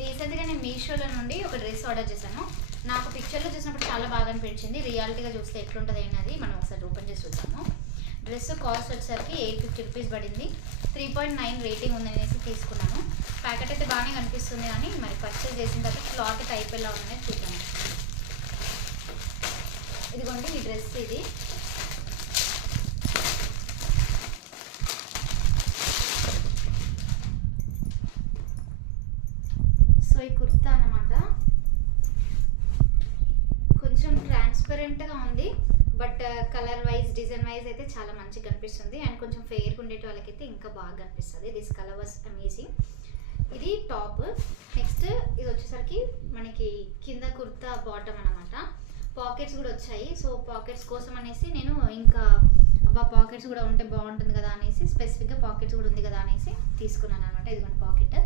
రీసెంట్గా నేను మీషోలో నుండి ఒక డ్రెస్ ఆర్డర్ చేశాను. నాకు పిక్చర్లో చూసినప్పుడు చాలా బాగా అనిపించింది. రియాలిటీగా చూస్తే ఎట్లుంటుంది అనేది మనం ఒకసారి ఓపెన్ చేసి చూద్దాము. డ్రెస్ కాస్ట్ వచ్చేసరికి 850 రూపీస్ పడింది. 3.9 రేటింగ్ ఉందనేసి తీసుకున్నాను. ప్యాకెట్ అయితే బాగానే కనిపిస్తుంది, కానీ మరి పర్చేస్ చేసిన తర్వాత క్లాత్ టైప్ ఎలా ఉందనేది చూద్దాము. ఇదిగోండి ఈ డ్రెస్ ఇది. సో ఈ కుర్తా అన్నమాట. కొంచెం ట్రాన్స్పరెంట్గా ఉంది, but colour wise design wise అయితే చాలా మంచిగా కనిపిస్తుంది. అండ్ కొంచెం ఫెయిర్గా ఉండేటి వాళ్ళకైతే ఇంకా బాగా కనిపిస్తుంది. This colour was amazing. ఇది టాప్. నెక్స్ట్ ఇది వచ్చేసరికి మనకి కింద కుర్తా బాటమ్ అనమాట. పాకెట్స్ కూడా వచ్చాయి. సో పాకెట్స్ కోసం అనేసి నేను ఇంకా పాకెట్స్ కూడా ఉంటే బాగుంటుంది కదా అనేసి, స్పెసిఫిక్గా పాకెట్స్ కూడా ఉంది కదా అనేసి తీసుకున్నాను అనమాట. ఇదిగోండి పాకెట్.